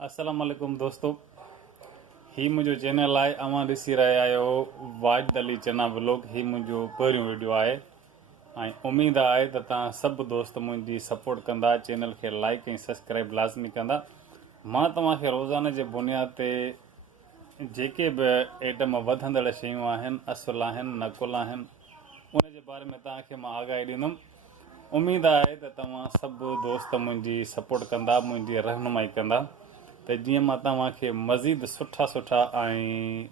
अस्सलाम वालेकुम दोस्तों, ही मुझो चैनल है। अवां ॾिसी रहिया आहियो वाजिद अली चना व्लॉग। ही मुझो पहिरियों वीडियो आहे ऐं उम्मीद आहे त तव्हां सभु दोस्त मुंहिंजी सपोर्ट कंदा, चैनल खे लाइक ऐं सब्सक्राइब लाज़मी कंदा। मां तव्हांखे रोज़ाने जे बुनियाद ते जेके बि आइटम वधंदड़ शयूं आहिनि, असुल आहिनि, नकुल आहिनि, उन जे बारे में तव्हांखे मां आगाही ॾींदुमि। उम्मीद आहे त तव्हां सभु दोस्त मुंहिंजी सपोर्ट कंदा, मुंहिंजी रहनुमाई कंदा, त जीअं मां तव्हांखे मज़ीद सुठा सुठा ऐं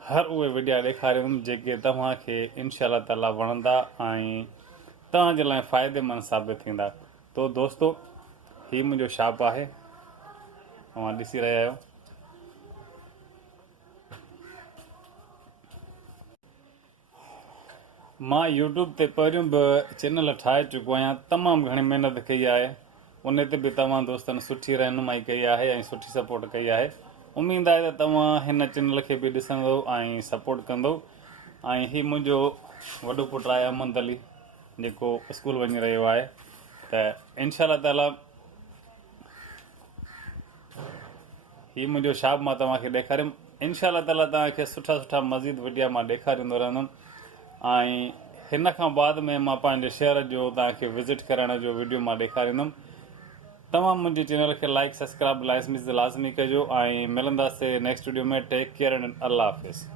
हर उहे वीडियो ॾेखारींदुमि जेके तव्हांखे इनशा ताला वणंदा ऐं तव्हांजे लाइ फ़ाइदेमंद साबित थींदा। तो दोस्तो, ही मुंहिंजो शॉप आहे, तव्हां ॾिसी रहिया आहियो। मां यूट्यूब ते पहिरियों बि चैनल ठाहे चुको आहियां, तमामु घणी महिनत कई आहे। उन ते बि तव्हां दोस्तनि सुठी रहनुमाई कई आहे ऐं सुठी सपोर्ट कई आहे। उम्मीद आहे त तव्हां हिन चैनल खे बि ॾिसंदो ऐं सपोर्ट कंदो। ऐं ही मुंहिंजो वॾो पुटु आहे अमन अली, जेको स्कूल वञी रहियो आहे। त इनशा ताला ही मुंहिंजो शॉप मां तव्हांखे ॾेखारियुमि। इनशा ताला तव्हांखे सुठा सुठा मज़ीद वीडियो मां ॾेखारींदो रहंदुमि। ऐं हिन खां बाद में मां पंहिंजे शहर जो तव्हांखे विज़िट करण जो वीडियो मां ॾेखारींदुमि। तव्हां मुंहिंजे चैनल खे लाइक सब्सक्राइब लाज़मी कजो ऐं मिलंदासीं नेक्स्ट वीडियो में। टेक केयर एंड अल्लाह हाफ़िज़।